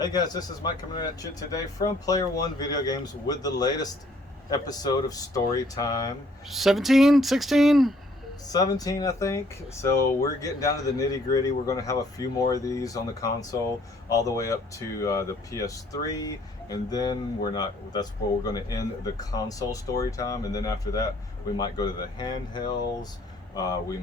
Hey guys, this is Mike coming at you today from Player One Video Games with the latest episode of StoryTime. 17, 16? 17, I think. So we're getting down to the nitty gritty. We're going to have a few more of these on the console, all the way up to the PS3, and then that's where we're going to end the console story time. And then after that, we might go to the handhelds. We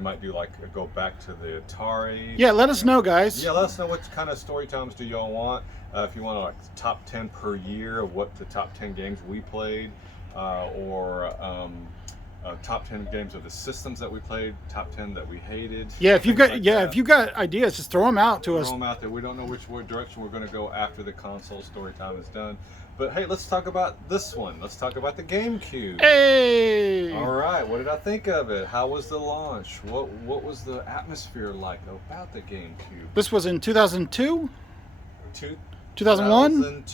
might do go back to the Atari. Yeah, let us know, guys. Yeah, let us know what kind of story times do y'all want. If you want top 10 per year of what the top 10 games we played, or top 10 games of the systems that we played, top 10 that we hated. Yeah, if you've got ideas, just throw them out to us. Throw them out there. We don't know which direction we're going to go after the console story time is done. But hey, let's talk about this one. Let's talk about the Gamecube. Hey! All right, what did I think of it? How was the launch? What was the atmosphere like about the Gamecube? This was in 2002? 2001?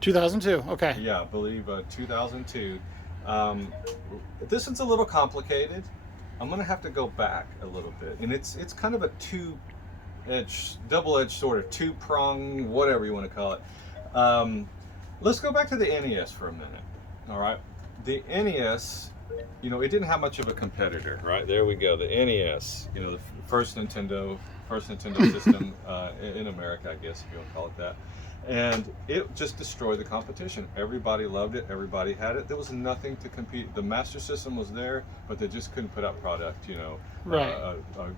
2002, okay. Yeah, I believe 2002. This one's a little complicated. I'm going to have to go back a little bit. And it's kind of a double-edged sort of two-prong, whatever you want to call it. Let's go back to the NES for a minute. All right. The NES, it didn't have much of a competitor, right? There we go. The NES, the first Nintendo system in America, I guess, if you want to call it that. And it just destroyed the competition. Everybody loved it. Everybody had it. There was nothing to compete. The Master System was there, but they just couldn't put out product, Right.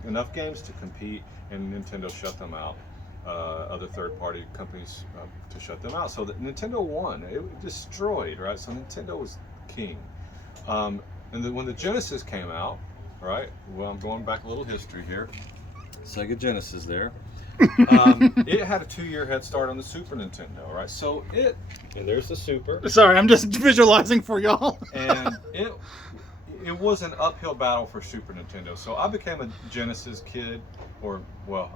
Enough games to compete, and Nintendo shut them out. Other third-party companies to shut them out. So Nintendo won. It destroyed, right? So Nintendo was king. And then when the Genesis came out, right? Well, I'm going back a little history here. Sega Genesis there. It had a 2-year head start on the Super Nintendo, right? So and there's the Super. Sorry, I'm just visualizing for y'all. And it was an uphill battle for Super Nintendo. So I became a Genesis kid, I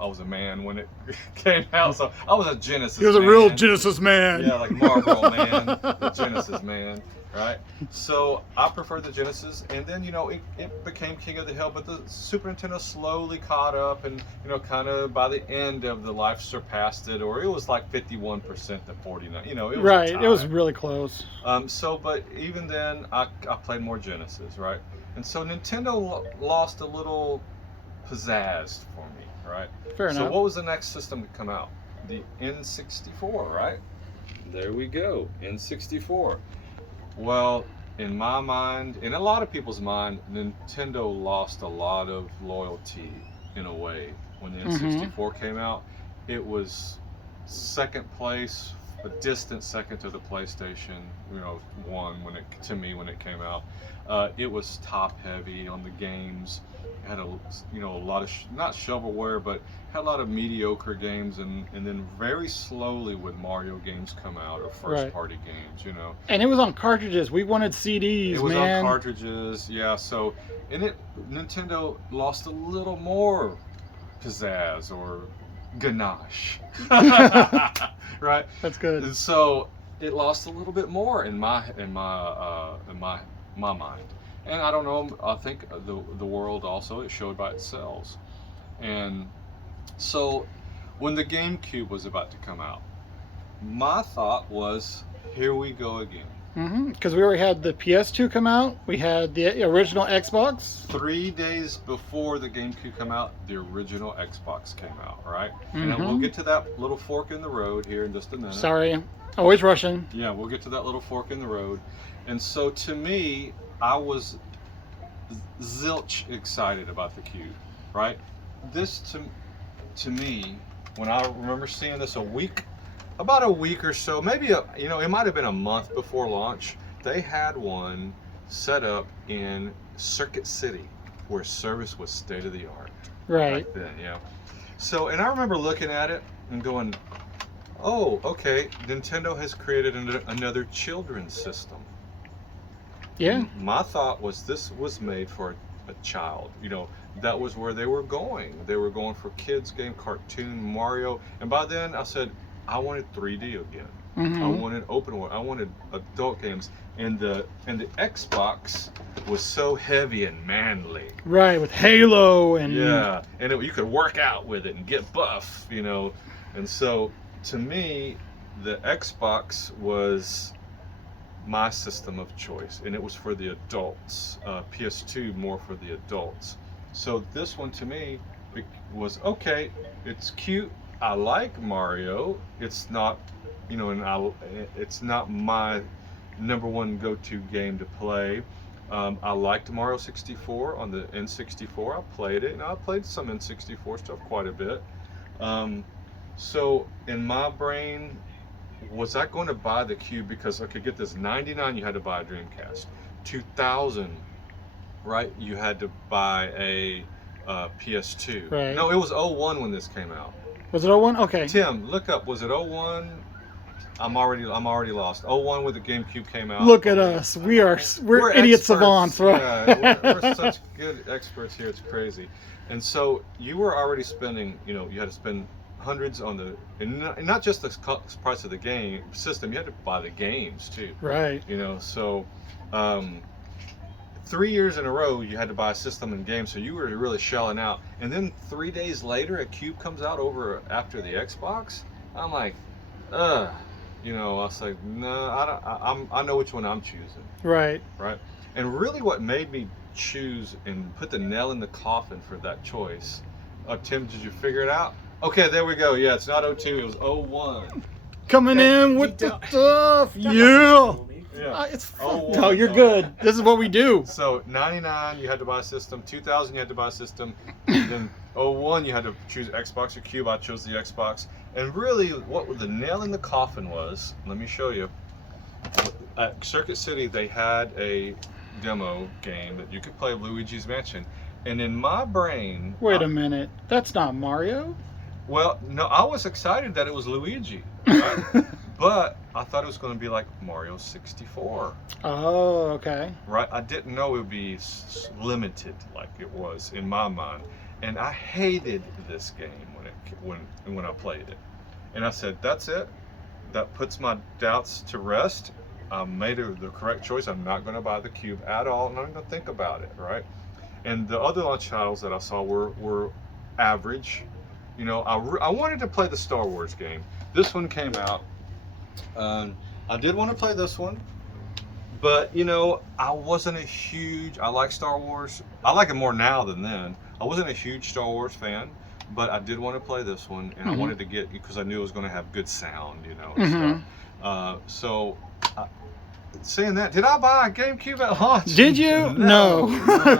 was a man when it came out. So I was a Genesis man. He was a real Genesis man. Yeah, like Marlboro man, the Genesis man, right? So I preferred the Genesis, and then, it became king of the hill, but the Super Nintendo slowly caught up and, kind of by the end of the life surpassed it, or it was like 51% to 49, it was right, a tie. it was really close. But even then, I played more Genesis, right? And so Nintendo lost a little pizzazz for me, right? Fair enough. So what was the next system to come out? The N64, right? There we go, N64. Well, in my mind, in a lot of people's mind, Nintendo lost a lot of loyalty in a way when the N64 came out. It was second place, a distant second to the PlayStation, 1 when it came out. It was top heavy on the games. It had a lot of not shovelware, but had a lot of mediocre games, and then very slowly would Mario games come out, or first party games, And it was on cartridges. We wanted CDs, It was man. on cartridges, yeah. So, Nintendo lost a little more pizzazz or ganache, right? That's good. And so it lost a little bit more in my mind. And I don't know, I think the world also, it showed by itself. And so when the GameCube was about to come out, my thought was, here we go again. Because we already had the PS2 come out. We had the original Xbox. 3 days before the GameCube came out, the original Xbox came out, right? And then we'll get to that little fork in the road here in just a minute. Sorry, always rushing. Yeah, we'll get to that little fork in the road. And so to me, I was zilch excited about the Cube, right? This to me, when I remember seeing this about a week or so, maybe it might have been a month before launch, they had one set up in Circuit City where service was state of the art. Right. Back then, yeah. So, and I remember looking at it and going, oh, okay, Nintendo has created another children's system. Yeah. My thought was this was made for a child. That was where they were going. They were going for kids game, cartoon, Mario. And by then I said, I wanted 3D again. I wanted open world. I wanted adult games. And the Xbox was so heavy and manly. Right, with Halo and yeah, and you could work out with it and get buff, And so to me, the Xbox was my system of choice, and it was for the adults. PS2 more for the adults. So this one to me was okay. It's cute. I like Mario. It's not, it's not my number one go-to game to play. I liked Mario 64 on the N64. I played it, and I played some N64 stuff quite a bit. So in my brain, was I going to buy the Cube because, okay, get this, 99 you had to buy a Dreamcast. 2000, right, you had to buy a PS2. Right. No, it was 01 when this came out. Was it 01? Okay. Tim, look up, was it 01? I'm already lost. 01 when the GameCube came out. Look at us. We're idiot experts. savants, right? Yeah, we're such good experts here. It's crazy. And so you were already spending, you had to spend hundreds on the, and not just the price of the game system, you had to buy the games too. Right. So 3 years in a row you had to buy a system and games, so you were really shelling out. And then 3 days later a Cube comes out after the Xbox. I'm like, I was like, no, I know which one I'm choosing. Right. Right. And really what made me choose and put the nail in the coffin for that choice, Tim, did you figure it out? Okay, there we go. Yeah, it's not 02, it was 01. Coming in with the stuff. Yeah. It's fun. 01. No, you're good. This is what we do. So 99 you had to buy a system, 2000 you had to buy a system, then 01 you had to choose Xbox or Cube. I chose the Xbox. And really what the nail in the coffin was, let me show you. At Circuit City they had a demo game that you could play, Luigi's Mansion. And in my brain... Wait a minute. That's not Mario? Well, no, I was excited that it was Luigi. Right? But I thought it was going to be like Mario 64. Oh, okay. Right? I didn't know it would be limited like it was in my mind. And I hated this game when I played it. And I said, that's it. That puts my doubts to rest. I made the correct choice. I'm not going to buy the Cube at all. I'm not going to think about it, right? And the other launch titles that I saw were average. I wanted to play the Star Wars game. This one came out. I did want to play this one, but I wasn't I like Star Wars. I like it more now than then. I wasn't a huge Star Wars fan, but I did want to play this one, and I wanted to get, because I knew it was going to have good sound, and stuff. Saying that, did I buy a GameCube at launch? Did you? No.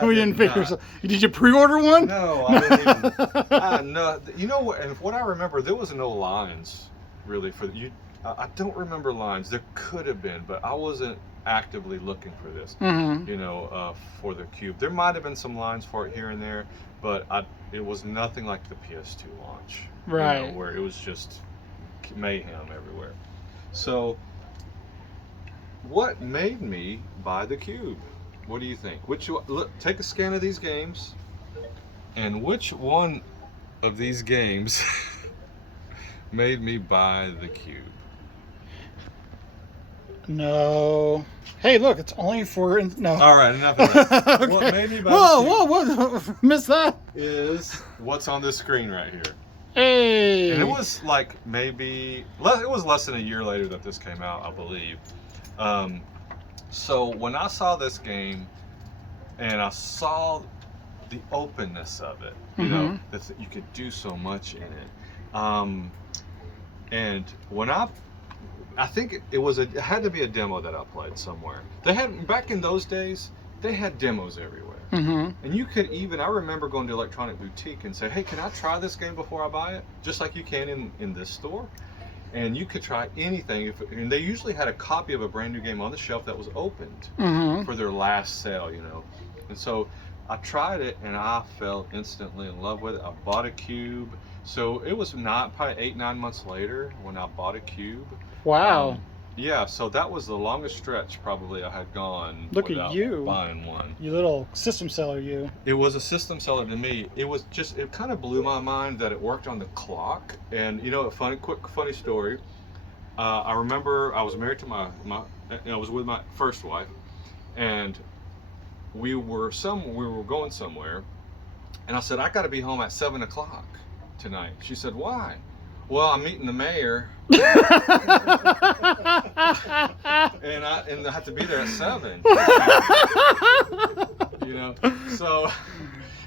We didn't figure so. Did you pre-order one? No, I didn't even. No, and what I remember, there was no lines really for you. I don't remember lines. There could have been, but I wasn't actively looking for this. For the Cube, there might have been some lines for it here and there, but it was nothing like the PS2 launch, right? Where it was just mayhem everywhere. So, what made me buy the Cube? What do you think? Take a scan of these games, and which one of these games made me buy the Cube? No. Hey, look, it's only for no. All right, enough of that. Okay. What made me buy the Cube? Whoa! Missed that. Is what's on this screen right here. Hey. And it was like it was less than a year later that this came out, I believe. So when I saw this game, and I saw the openness of it, that you could do so much in it. And when I think it had to be a demo that I played somewhere. They had, back in those days, they had demos everywhere. And you could I remember going to Electronic Boutique and say, hey, can I try this game before I buy it? Just like you can in this store. And you could try anything. And they usually had a copy of a brand new game on the shelf that was opened for their last sale, And so I tried it, and I fell instantly in love with it. I bought a Cube. So it was probably 8-9 months later when I bought a Cube. Wow. Yeah, so that was the longest stretch probably I had gone without buying one. You little system seller, you. It was a system seller to me. It kind of blew my mind that it worked on the clock. And a funny story. I remember I was married to I was with my first wife, and we were going somewhere, and I said, I got to be home at 7 o'clock tonight. She said, why? Well, I'm meeting the mayor, and I have to be there at 7. You know, so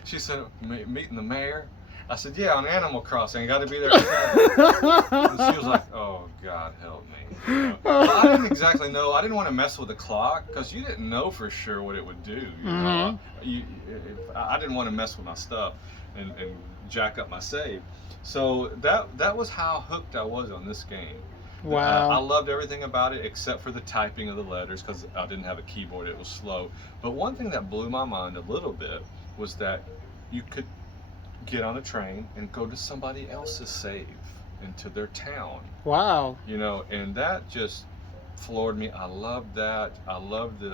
she said, meeting the mayor. I said, yeah, on Animal Crossing, I got to be there at 7. And she was like, oh, God help me. You know? Well, I didn't exactly know. I didn't want to mess with the clock because you didn't know for sure what it would do. You know, I didn't want to mess with my stuff and jack up my save. So that was how hooked I was on this game. Wow. I loved everything about it except for the typing of the letters because I didn't have a keyboard. It was slow. But one thing that blew my mind a little bit was that you could get on a train and go to somebody else's save into their town. Wow. You know, and that just floored me. I loved that. I loved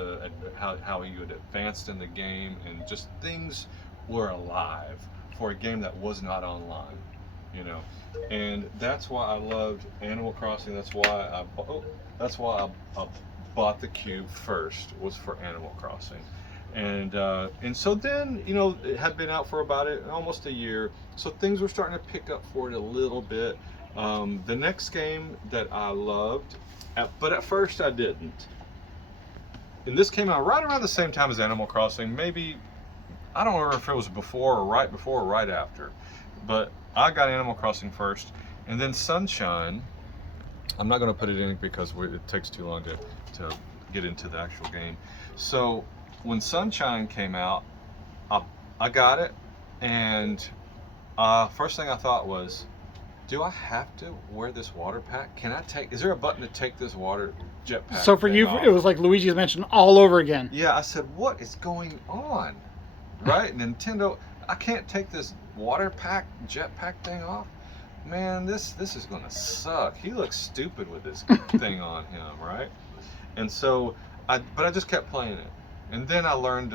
how you had advanced in the game, and just things were alive for a game that was not online. You know, and that's why I loved Animal Crossing. That's why I bought the cube first, was for Animal Crossing. And so then, you know, it had been out for about almost a year, so things were starting to pick up for it a little bit. The next game that I loved, but at first I didn't, and this came out right around the same time as Animal Crossing. Maybe, I don't remember if it was before or right after, but I got Animal Crossing first, and then Sunshine. I'm not going to put it in because it takes too long to get into the actual game. So when Sunshine came out, I got it, and first thing I thought was, do I have to wear this water pack? Is there a button to take this water jetpack? So for you, off? it was like Luigi's Mansion all over again. Yeah, I said, what is going on? Right? Nintendo, I can't take this water pack, jetpack thing off. Man, this is gonna suck. He looks stupid with this thing on him, right? And so, but I just kept playing it. And then I learned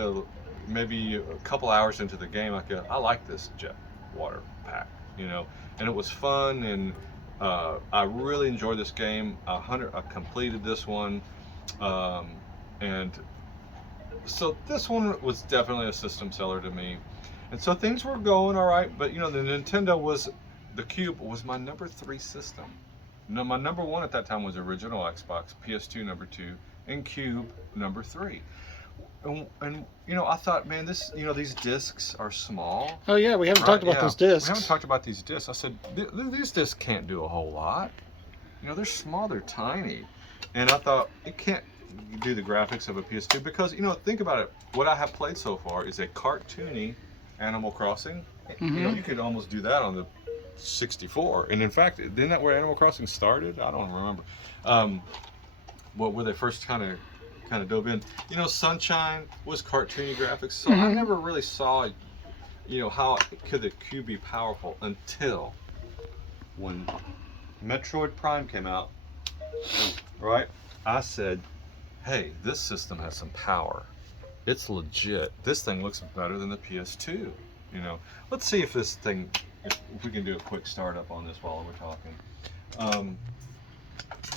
maybe a couple hours into the game, I like this jet water pack, you know, and it was fun, and I really enjoyed this game. I completed this one, and so this one was definitely a system seller to me. And so things were going all right, but you know, the Cube was my number 3 system. No, my number 1 at that time was original Xbox, PS2 number 2, and Cube number 3. And you know, I thought, man, these discs are small. Oh yeah, we haven't talked about those discs. We haven't talked about these discs. I said, these discs can't do a whole lot. You know, they're small, they're tiny. And I thought, it can't do the graphics of a PS2 because, you know, think about it. What I have played so far is a cartoony Animal Crossing. You know, you could almost do that on the 64. And in fact, isn't that where Animal Crossing started? I don't remember. Where they first kind of dove in. You know, Sunshine was cartoony graphics, so I never really saw, you know, how could the Cube be powerful until when Metroid Prime came out. Right? I said, hey, this system has some power. It's legit. This thing looks better than the PS2. You know, let's see if we can do a quick startup on this while we're talking.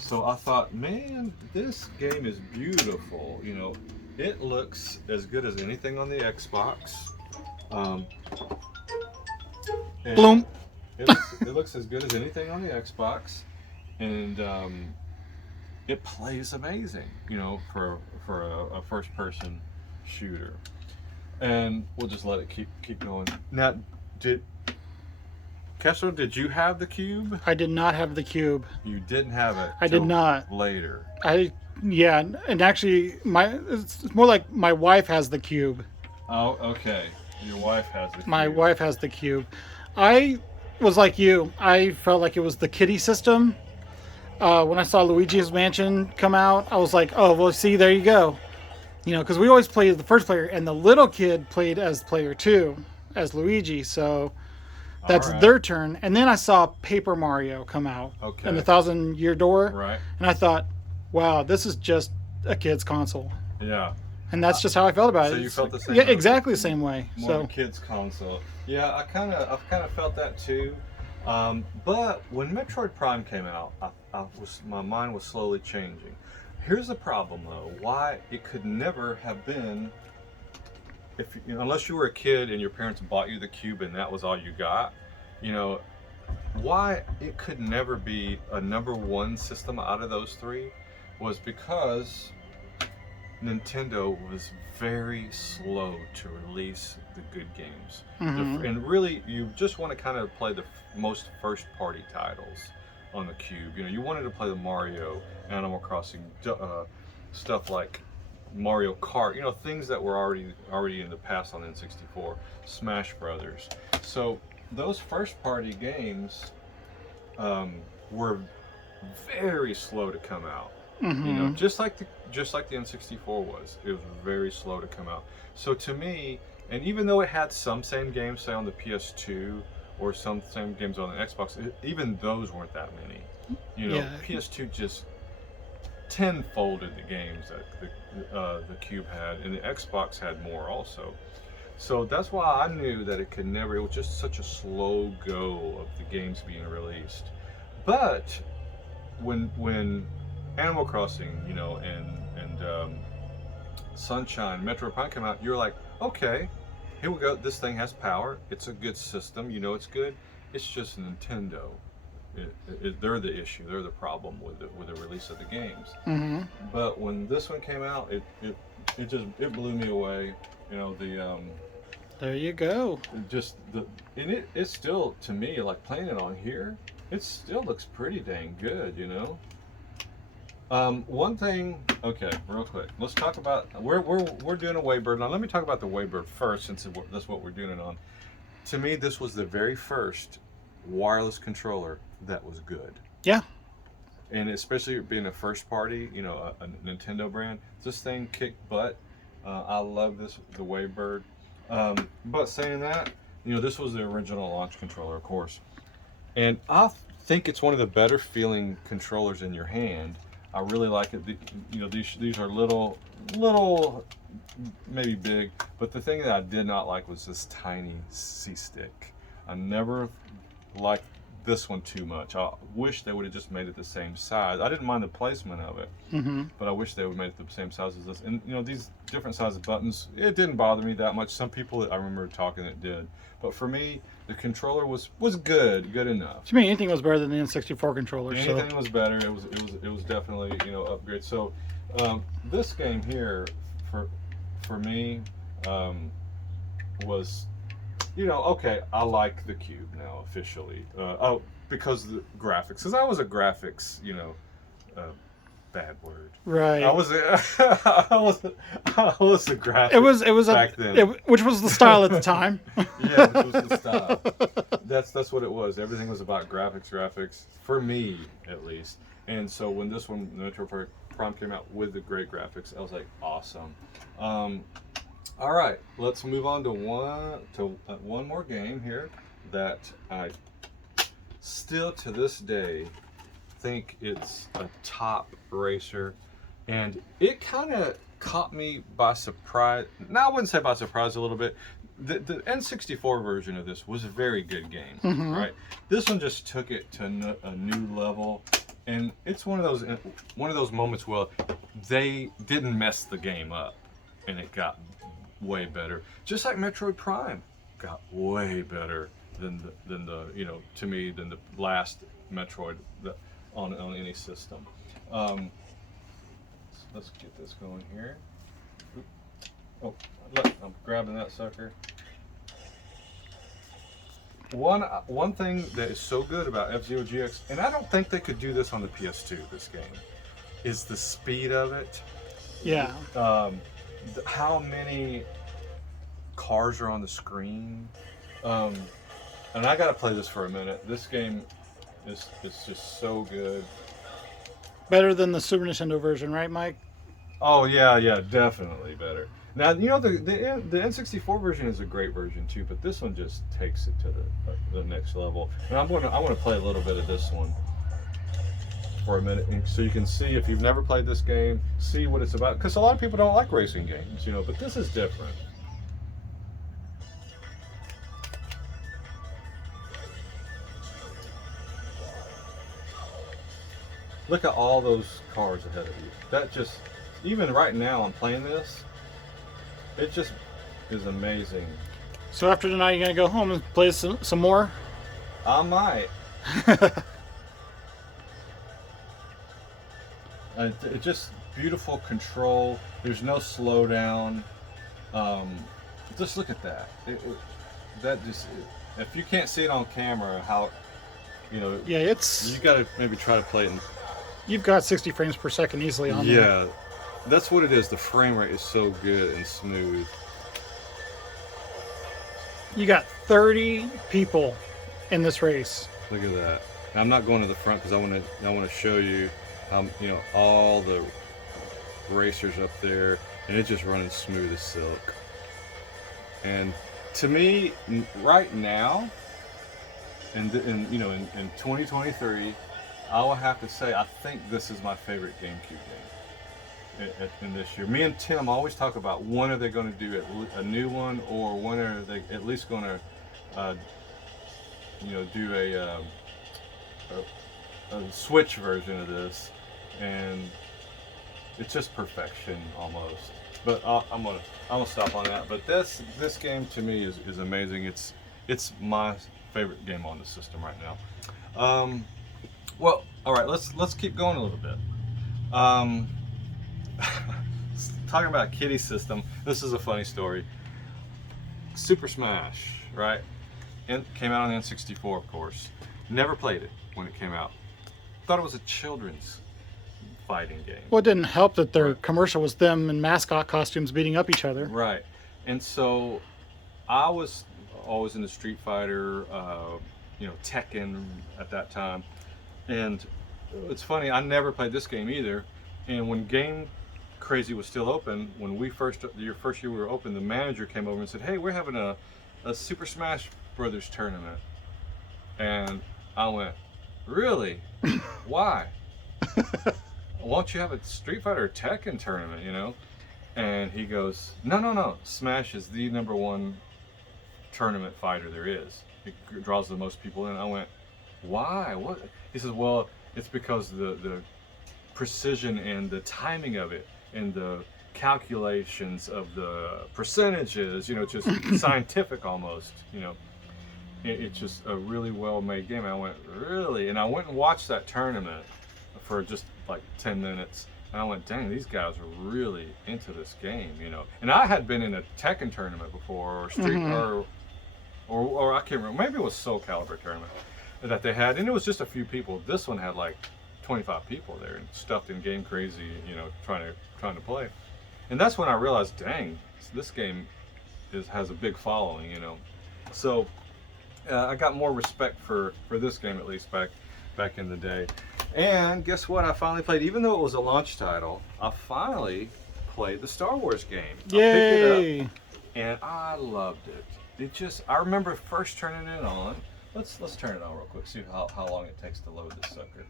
So I thought, man, this game is beautiful. You know, it looks as good as anything on the Xbox. Bloom. It looks as good as anything on the Xbox, and it plays amazing. You know, for a first-person shooter. And we'll just let it keep going. Now, Kessler, did you have the Cube? I did not have the Cube. You didn't have it. I did not. Later. Yeah, and actually, it's more like my wife has the Cube. Oh, okay. Your wife has the Cube. My wife has the Cube. I was like you. I felt like it was the kiddie system. When I saw Luigi's Mansion come out, I was like, oh, well, see, there you go. You know, because we always played the first player, and the little kid played as player 2, as Luigi, so that's their turn. And then I saw Paper Mario come out, and the 1,000-Year Door, right? And I thought, wow, this is just a kid's console. Yeah. And that's just how I felt about it. So you felt the same way? way? Yeah, exactly the same way. More kids console. Yeah, I've kind of felt that too. But when Metroid Prime came out, my mind was slowly changing. Here's the problem, though. Why it could never have been, unless you were a kid and your parents bought you the Cube and that was all you got. You know, why it could never be a number one system out of those three was because Nintendo was very slow to release the good games. And really, you just want to kind of play the most first party titles on the Cube. You know, you wanted to play the Mario, Animal Crossing, stuff like Mario Kart, you know, things that were already in the past on N64, Smash Brothers. So those first party games were very slow to come out. You know, just like the N64 was. It was very slow to come out. So to me, and even though it had some same games, say on the PS2 or some same games on the Xbox, even those weren't that many. You know, PS2 just tenfolded the games that the Cube had, and the Xbox had more also. So that's why I knew that it could never. It was just such a slow go of the games being released. But when Animal Crossing, you know, and Sunshine, Metroid Prime came out, you're like, okay, here we go. This thing has power. It's a good system. You know, it's good. It's just Nintendo. They're the issue. They're the problem with the release of the games. But when this one came out, it blew me away. You know, there you go. It's still, to me, like playing it on here, it still looks pretty dang good. You know. One thing, okay, real quick. Let's talk about we're doing a Waybird. Now let me talk about the Waybird first, since that's what we're doing it on. To me, this was the very first wireless controller that was good. Yeah. And especially being a first party, you know, a Nintendo brand, this thing kicked butt. I love the Waybird. But saying that, you know, this was the original launch controller, of course. And I think it's one of the better feeling controllers in your hand. I really like it. You know, these are little, maybe big. But the thing that I did not like was this tiny C-stick. I never liked this one too much. I wish they would have just made it the same size. I didn't mind the placement of it, but I wish they would have made it the same size as this. And you know, these different sizes of buttons, it didn't bother me that much. Some people I remember talking it did, but for me, the controller was good enough. To me, anything was better than the N64 controller. Anything was better. It was definitely, you know, upgrade. So this game here for me was, you know, okay, I like the Cube now officially. Because of the graphics. Because I was a graphics, you know, bad word. Right. I was a graphic. It was back then. Which was the style at the time. Yeah, which was the style. That's what it was. Everything was about graphics for me at least. And so when this one, Metroid Prime, came out with the great graphics, I was like, awesome. All right, let's move on to one more game here that I still to this day think it's a top racer, and it kind of caught me by surprise. Now, I wouldn't say by surprise a little bit. The N64 version of this was a very good game, right? This one just took it to a new level, and it's one of those moments where they didn't mess the game up, and it got way better. Just like Metroid Prime got way better than the you know, to me, than the last Metroid on any system. Let's get this going here. Oh, look, I'm grabbing that sucker. One thing that is so good about F-Zero GX, and I don't think they could do this on the PS2, this game, is the speed of it. Yeah. How many cars are on the screen. And I gotta play this for a minute. This game is just so good. Better than the Super Nintendo version, right, Mike? Oh yeah, definitely better. Now you know the N64 version is a great version too, but this one just takes it to the next level. And I want to play a little bit of this one for a minute, so you can see, if you've never played this game, see what it's about. Because a lot of people don't like racing games, you know, but this is different. Look at all those cars ahead of you. That just, even right now I'm playing this, it just is amazing. So after tonight, you're gonna go home and play some more? I might. It just beautiful control. There's no slowdown. Just look at that. That just if you can't see it on camera, how Yeah, it's you got to maybe try to play it. You've got 60 frames per second easily on there. Yeah, that's what it is. The frame rate is so good and smooth. You got 30 people in this race. Look at that. I'm not going to the front because I want to show you all the racers up there, and it's just running smooth as silk. And to me, right now, in 2023, I will have to say I think this is my favorite GameCube game in this year. Me and Tim always talk about when are they going to do a new one, or when are they at least going to do a Switch version of this, and it's just perfection almost. But I'm gonna stop on that. But this game to me is amazing. It's my favorite game on the system right now. Well, all right, let's keep going a little bit. Talking about kiddie system, this is a funny story. Super Smash, right? Came out on the N64, of course. Never played it when it came out. Thought it was a children's fighting game. Well, it didn't help that their commercial was them in mascot costumes beating up each other. Right. And so I was always into Street Fighter, Tekken at that time. And it's funny, I never played this game either. And when Game Crazy was still open, when your first year we were open, the manager came over and said, "Hey, we're having a Super Smash Brothers tournament." And I went, "Really? Why? Won't you have a Street Fighter or Tekken tournament, And he goes, No. Smash is the #1 tournament fighter there is. It draws the most people in." I went, "Why? What?" He says, "Well, it's because the precision and the timing of it and the calculations of the percentages, just scientific almost, It's just a really well-made game." I went, "Really?" And I went and watched that tournament for just like 10 minutes. And I went, "Dang, these guys are really into this game, And I had been in a Tekken tournament before, or Street, or I can't remember. Maybe it was Soul Calibur tournament that they had, and it was just a few people. This one had like 25 people there and stuffed in Game Crazy, trying to play. And that's when I realized, dang, this game has a big following, So I got more respect for this game, at least back in the day. And guess what? I finally played, even though it was a launch title, I finally played the Star Wars game. Yay! I picked it up, and I loved it. I remember first turning it on. Let's turn it on real quick, see how long it takes to load this sucker.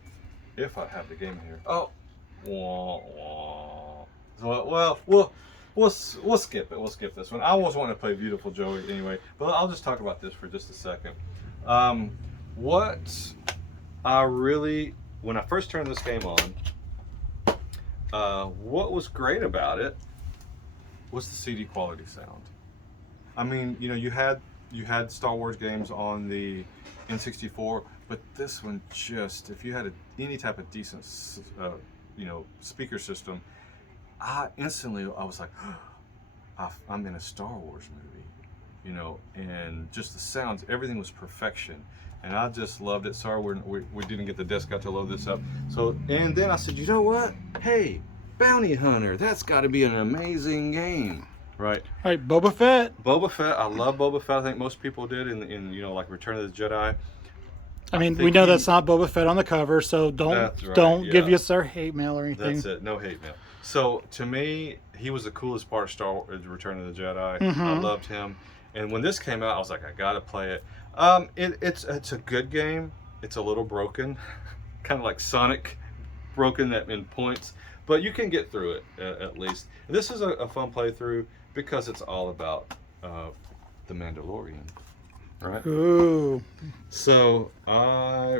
If I have the game in here. Oh, wah, wah. So, we'll skip it. We'll skip this one. I always want to play Beautiful Joey anyway, but I'll just talk about this for just a second. When I first turned this game on, what was great about it was the CD quality sound. I mean, you had Star Wars games on the N64, but this one if you had any type of decent, speaker system, I was like, I'm in a Star Wars movie, and just the sounds, everything was perfection. And I just loved it. Sorry, we didn't get the disc out to load this up. And then I said, you know what? Hey, Bounty Hunter, that's got to be an amazing game, right? All right, Boba Fett. Boba Fett, I love Boba Fett. I think most people did in like Return of the Jedi. I mean, we know that's not Boba Fett on the cover, so don't give us our hate mail or anything. That's it, no hate mail. So to me, he was the coolest part of Star Wars, Return of the Jedi. Mm-hmm. I loved him. And when this came out, I was like, I gotta play it. It's a good game. It's a little broken, kind of like Sonic, broken in points, but you can get through it at least. And this is a fun playthrough because it's all about the Mandalorian, right? Ooh. So I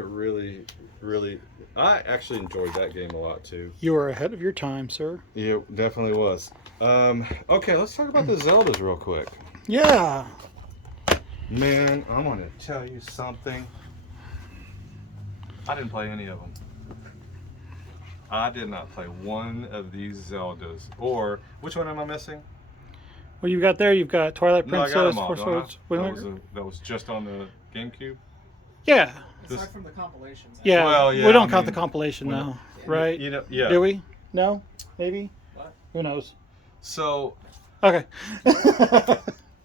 actually enjoyed that game a lot too. You were ahead of your time, sir. Yeah, definitely was. Okay, let's talk about the Zeldas real quick. Yeah. Man, I'm gonna tell you something. I didn't play any of them. I did not play one of these Zeldas. Or, which one am I missing? What you got there? You've got Twilight No, I Princess, got them all, Four don't Swords, I? Wind That Waker? that was just on the GameCube? Yeah. Aside This- from the compilations. Yeah. Well, yeah, we don't I count mean, the compilation when- though, right? You know, yeah. Do we? No? Maybe? What? Who knows? So, Okay.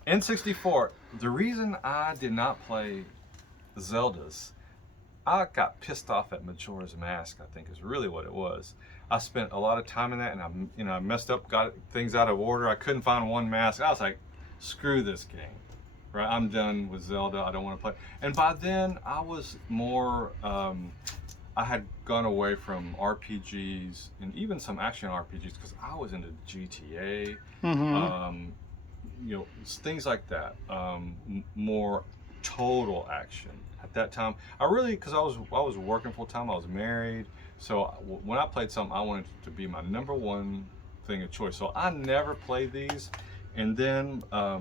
N64, the reason I did not play Zeldas, I got pissed off at Majora's Mask, I think is really what it was. I spent a lot of time in that, and I messed up, got things out of order. I couldn't find one mask. I was like, screw this game, right? I'm done with Zelda. I don't want to play. And by then, I was more, I had gone away from RPGs and even some action RPGs because I was into GTA, things like that. More total action at that time. Because I was working full time. I was married. So when I played something, I wanted it to be my number one thing of choice. So I never played these. And then I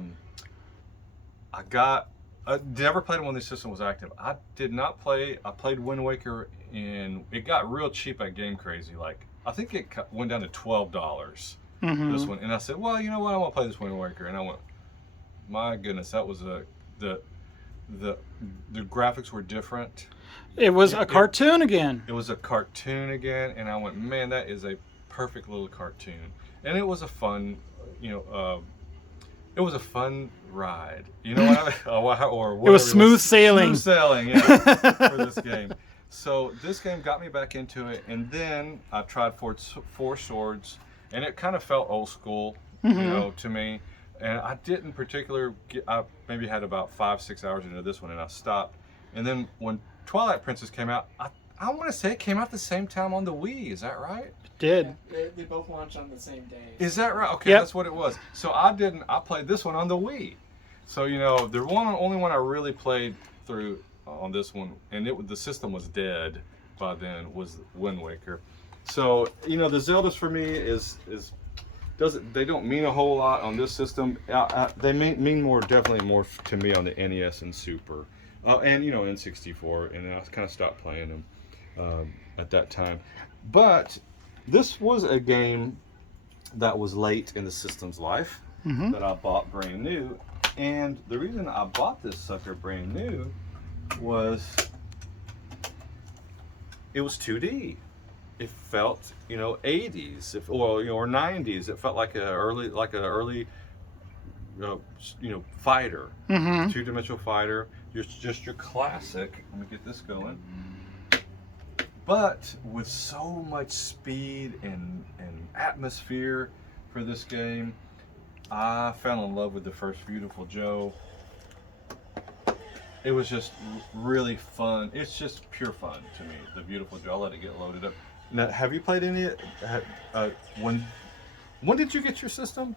never played them when the system was active. I did not play. I played Wind Waker, and it got real cheap at Game Crazy. Like, I think it went down to $12. This one, and I said, well, you know what? I want to play this Wind Waker, and I went, my goodness, that was the graphics were different. It was a cartoon again. It was a cartoon again, and I went, man, that is a perfect little cartoon, and it was a fun, it was a fun ride. You know what I mean? Or It was smooth sailing. Smooth sailing, yeah, for this game. So this game got me back into it, and then I tried Four Swords, and it kind of felt old school, to me. And I didn't particularly I maybe had about 5-6 hours into this one, and I stopped. And then when Twilight Princess came out, I want to say it came out the same time on the Wii. Is that right? Did. They both launched on the same day. Is that right? Okay, Yep. That's what it was. So I played this one on the Wii. So, the only one I really played through on this one, and the system was dead by then, was Wind Waker. So, the Zeldas for me they don't mean a whole lot on this system. They mean definitely more to me on the NES and Super, and N64. And I kind of stopped playing them at that time. But this was a game that was late in the system's life that I bought brand new, and the reason I bought this sucker brand new was it was 2D. It felt, 80s, or 90s. It felt like an early, fighter, two-dimensional fighter. Just your classic. Let me get this going. But with so much speed and atmosphere for this game, I fell in love with the first Beautiful Joe. It was just really fun. It's just pure fun to me, the Beautiful Joe. I'll let it get loaded up. Now, have you played any? When did you get your system?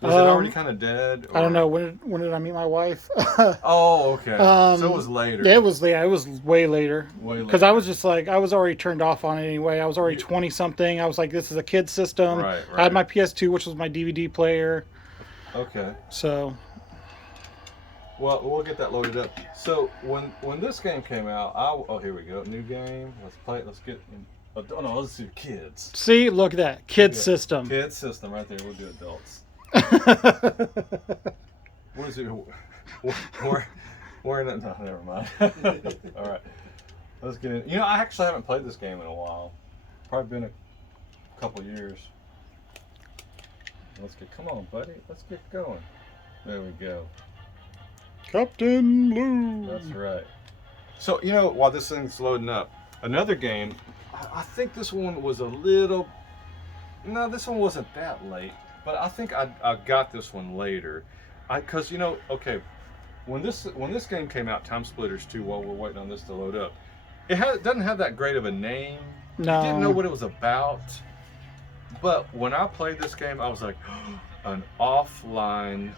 Was it already kind of dead? Or? I don't know. When did I meet my wife? Oh, okay. So it was later. It was way later. Way later. Because I was just like, I was already turned off on it anyway. I was already 20 something. I was like, this is a kid's system. Right. I had my PS2, which was my DVD player. Okay. So. Well, we'll get that loaded up. So when this game came out, here we go, new game. Let's play it. Let's get. Oh no, let's do kids. See, look at that kids system. Kids system right there. We'll do adults. What is it? We're in it. No, never mind. All right, let's get in. I actually haven't played this game in a while. Probably been a couple years. Come on, buddy. Let's get going. There we go. Captain Blue. That's right. So, while this thing's loading up, another game, I think this one was no, this one wasn't that late, but I think I got this one later. Because, when this game came out, Time Splitters 2, while we're waiting on this to load up, it doesn't have that great of a name. No. I didn't know what it was about. But when I played this game, I was like, an offline,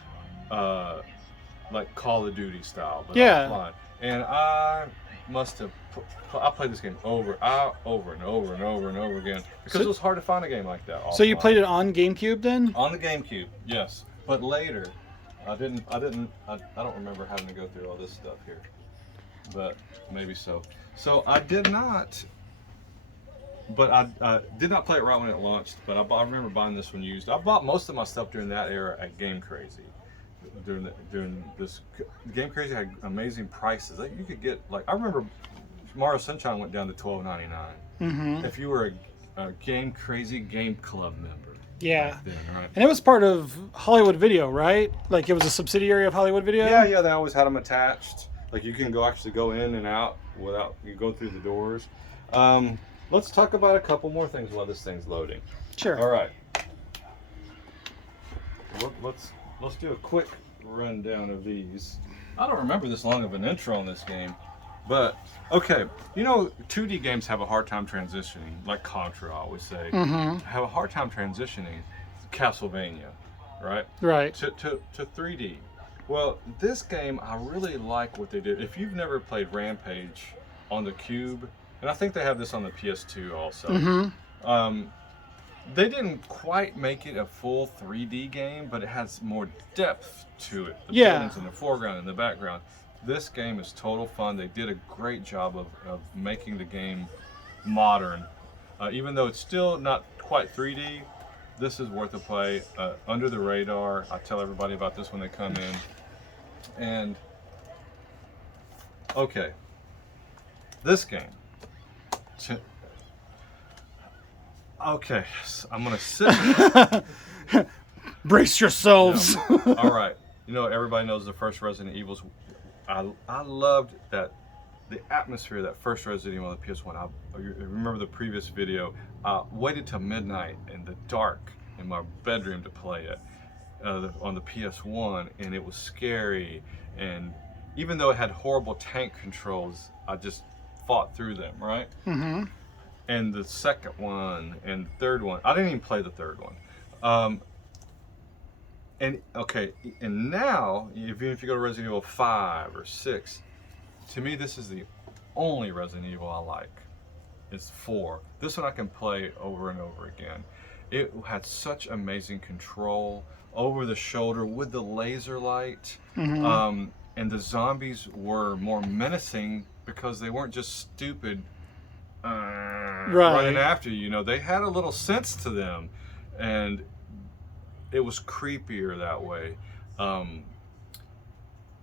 like Call of Duty style, but offline. And I must have. I played this game over and over and over again because it was hard to find a game like that. So you played it on GameCube then? On the GameCube, yes. But later, I don't remember having to go through all this stuff here. but maybe so. So I did not, but I did not play it right when it launched. But I remember buying this one used. I bought most of my stuff during that era at Game Crazy. During this, Game Crazy had amazing prices. Like, you could get, like, I remember Mario Sunshine went down to $12.99. Mm-hmm. If you were a Game Crazy Game Club member. Yeah. Back then, right? And it was part of Hollywood Video, right? Like, it was a subsidiary of Hollywood Video? Yeah, they always had them attached. Like, you can actually go in and out without, you go through the doors. Let's talk about a couple more things while this thing's loading. Sure. All right. Let's do a quick rundown of these. I don't remember this long of an intro on this game, but okay. You know, 2D games have a hard time transitioning, like Contra, I always say. Mm-hmm. Have a hard time transitioning Castlevania, right? Right. To 3D. Well, this game, I really like what they did. If you've never played Rampage on the Cube, and I think they have this on the PS2 also. Mm-hmm. They didn't quite make it a full 3D game, but it has more depth to it. The buildings in the foreground and the background. This game is total fun. They did a great job of making the game modern. Even though it's still not quite 3D, this is worth a play. Under the radar. I tell everybody about this when they come in. And, okay. This game. Okay, so I'm gonna sit. Brace yourselves. No. All right, you know, everybody knows the first Resident Evils. I loved that, the atmosphere of that first Resident Evil on the PS1. I remember the previous video. I waited till midnight in the dark in my bedroom to play it on the PS1, and it was scary. And even though it had horrible tank controls, I just fought through them, right? Mm-hmm. And the second one and third one, I didn't even play the third one. And okay, and now, even if you go to Resident Evil 5 or 6, to me this is the only Resident Evil I like. It's 4. This one I can play over and over again. It had such amazing control, over the shoulder with the laser light. Mm-hmm. And the zombies were more menacing because they weren't just stupid running after you. You know, they had a little sense to them, and it was creepier that way.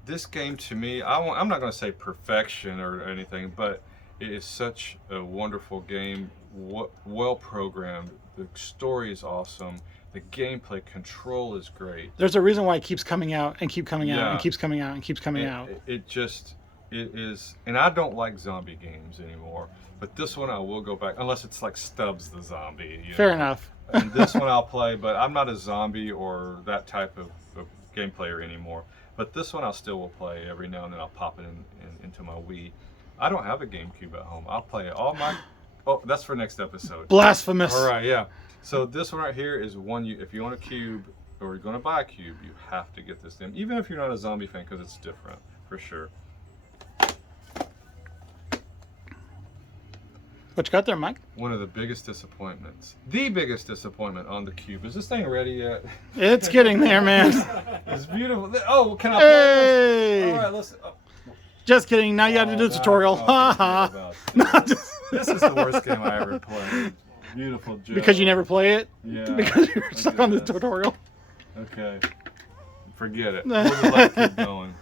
This game, to me, I'm not going to say perfection or anything, but it is such a wonderful game, well programmed. The story is awesome. The gameplay control is great. There's a reason why it keeps coming out and keep coming out and Yeah. keeps coming out and keeps coming out. It is, and I don't like zombie games anymore, but this one I will go back, unless it's like Stubbs the Zombie. You Fair know. enough. And this one I'll play, but I'm not a zombie or that type of game player anymore. But this one I still will play every now and then. I'll pop it into my Wii. I don't have a GameCube at home. I'll play it all my. Oh, that's for next episode. Blasphemous. All right, yeah. So this one right here is one if you want a cube or you're going to buy a cube, you have to get this thing, even if you're not a zombie fan, because it's different for sure. What you got there, Mike? One of the biggest disappointments, the biggest disappointment on the cube. Is this thing ready yet? It's getting there, man. It's beautiful. Oh, can I play this? Hey! All right, let's. Oh. Just kidding. Now you got to do the tutorial. Ha ha. This is the worst game I ever played. Beautiful joke. Because you never play it? Yeah. Because you're stuck on the Goodness. tutorial. Okay. Forget it. We'll just let it keep going.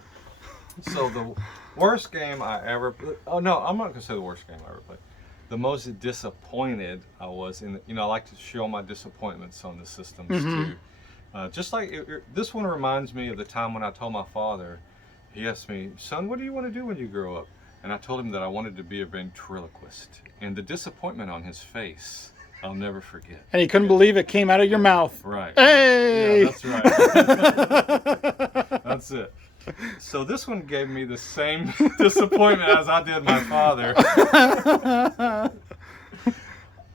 So the worst game I ever played. Oh no, I'm not gonna say the worst game I ever played. The most disappointed I was in. I like to show my disappointments on the systems too. Just like this one reminds me of the time when I told my father. He asked me, "Son, what do you want to do when you grow up?" And I told him that I wanted to be a ventriloquist. And the disappointment on his face, I'll never forget. And he couldn't believe it came out of your mouth. Right. Hey! Yeah, that's right. That's it. So this one gave me the same disappointment as I did my father.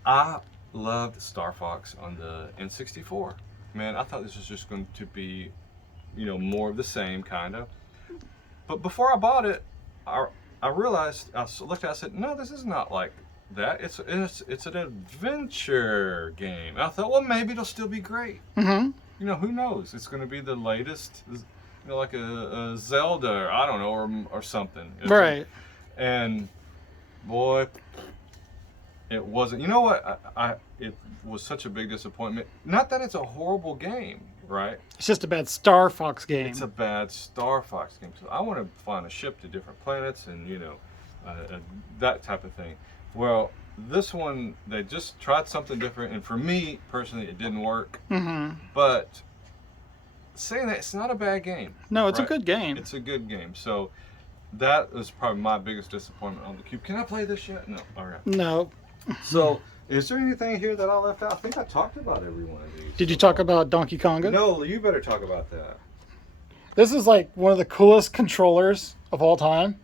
I loved Star Fox on the N64. Man, I thought this was just going to be, more of the same, kind of. But before I bought it, I realized, I looked at it, I said, no, this is not like that. It's an adventure game. And I thought, well, maybe it'll still be great. Mm-hmm. Who knows? It's going to be the latest, like a Zelda, or I don't know, or something. Right. And boy, it wasn't. You know what? It was such a big disappointment. Not that it's a horrible game, right? It's just a bad Star Fox game. It's a bad Star Fox game. So I want to find a ship to different planets and that type of thing. Well, this one they just tried something different, and for me personally, it didn't work. Mm-hmm. But saying that, it's not a bad game. No, it's a right? good game. It's a good game. So that was probably my biggest disappointment on the Cube. Can I play this yet? No. All right. No. So, is there anything here that I left out? I think I talked about every one of these. Did you talk about Donkey Konga? No, you better talk about that. This is like one of the coolest controllers of all time.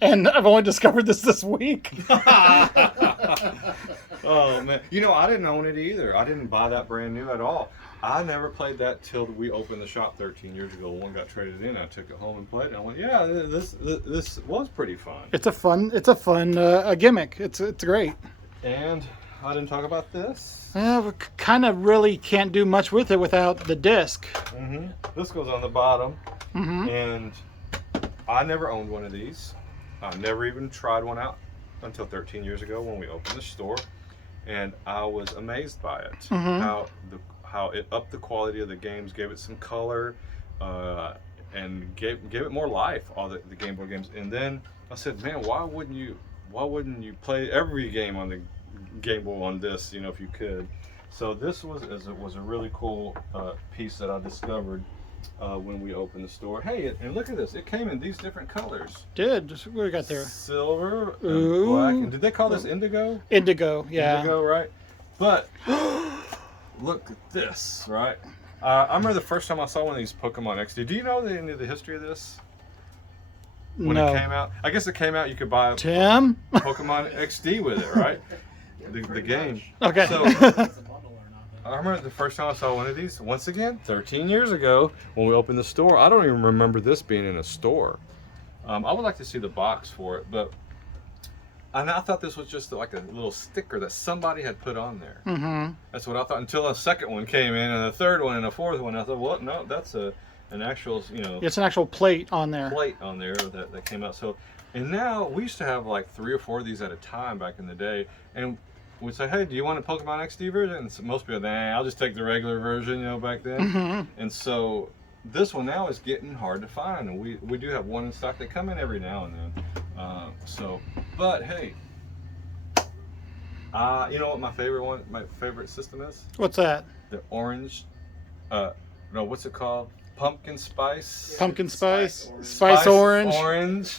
And I've only discovered this week. Oh, man. You know, I didn't own it either. I didn't buy that brand new at all. I never played that till we opened the shop 13 years ago. One got traded in. I took it home and played it. I went, yeah, this was pretty fun. It's a fun gimmick. It's great. And I didn't talk about this. We kind of really can't do much with it without the disc. Mm-hmm. This goes on the bottom. Mm-hmm. And I never owned one of these. I never even tried one out until 13 years ago when we opened the store. And I was amazed by it. Mm-hmm. How it upped the quality of the games, gave it some color, and gave it more life, all the Game Boy games. And then I said, man, why wouldn't you play every game on the Game Boy on this, if you could? So this was a really cool piece that I discovered when we opened the store. Hey, and look at this. It came in these different colors. What do we got there? Silver and Ooh. black. And did they call this indigo? Indigo, yeah. Indigo, right? But look at this, right? I remember the first time I saw one of these Pokemon XD. Do you know any of the history of this? When No. it came out? I guess it came out, you could buy Tim? Pokemon XD with it, right? The game. Okay. So, It's a bundle or not. I remember the first time I saw one of these, once again, 13 years ago, when we opened the store. I don't even remember this being in a store. I would like to see the box for it, but and I thought this was just like a little sticker that somebody had put on there. Mm-hmm. That's what I thought until a second one came in, and a third one, and a fourth one. I thought, well, no, that's an actual, It's an actual plate on there. plate on there that came out. So, and now we used to have like 3 or 4 of these at a time back in the day, and we'd say, hey, do you want a Pokemon XD version? And so most people, nah, I'll just take the regular version, back then. Mm-hmm. And so this one now is getting hard to find, and we do have one in stock. They come in every now and then. But hey, you know what my favorite system is? What's that? The orange, no, what's it called? Pumpkin spice. Pumpkin spice? Spice Spice orange? Orange.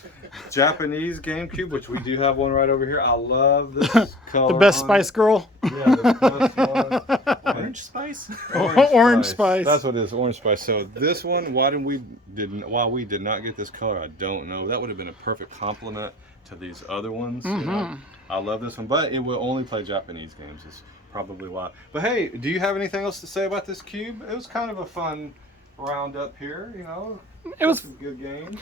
Japanese GameCube, which we do have one right over here. I love this color. The best on Spice it. Girl? Yeah, the best one. Orange spice? Orange spice. That's what it is, orange spice. So this one, why we did not get this color, I don't know. That would have been a perfect complement to these other ones. Mm-hmm. I love this one, but it will only play Japanese games. Is probably why. But hey, do you have anything else to say about this cube? It was kind of a fun roundup here. It was. Some good games.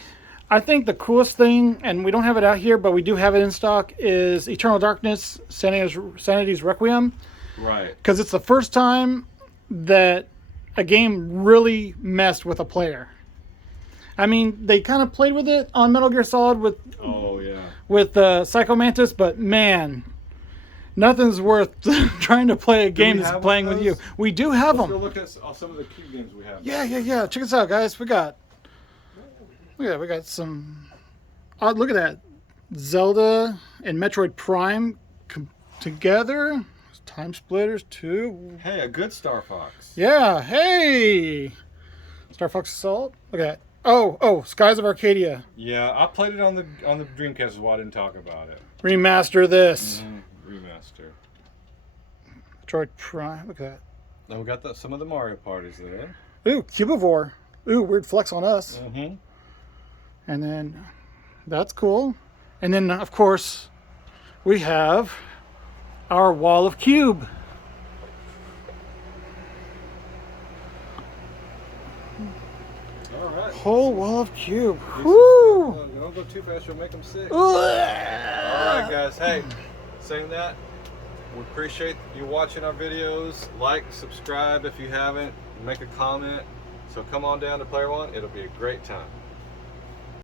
I think the coolest thing, and we don't have it out here, but we do have it in stock, is Eternal Darkness, Sanity's Requiem. Right. Because it's the first time that a game really messed with a player. I mean, they kind of played with it on Metal Gear Solid with Oh yeah. Psycho Mantis, but man, nothing's worth trying to play a game we that's have playing one with of you. those? We do have Let's go them. look at some of the cube games we have. Yeah. Check this out, guys. We got some. Oh, look at that. Zelda and Metroid Prime together. Time Splitters 2. Hey, a good Star Fox. Yeah, hey! Star Fox Assault. Look at that. Oh, Skies of Arcadia. Yeah, I played it on the Dreamcast, is why I didn't talk about it. Remaster this. Remaster. Metroid Prime. Look at that. Now we got some of the Mario parties there. Ooh, Cubivore. Ooh, weird flex on us. Mm-hmm. And then, that's cool. And then, of course, we have our wall of cube. All right. Whole wall of cube. Woo! Don't go too fast, you'll make them sick. All All right, guys. Hey, saying that, we appreciate you watching our videos. Like, subscribe if you haven't. Make a comment. So come on down to Player One. It'll be a great time.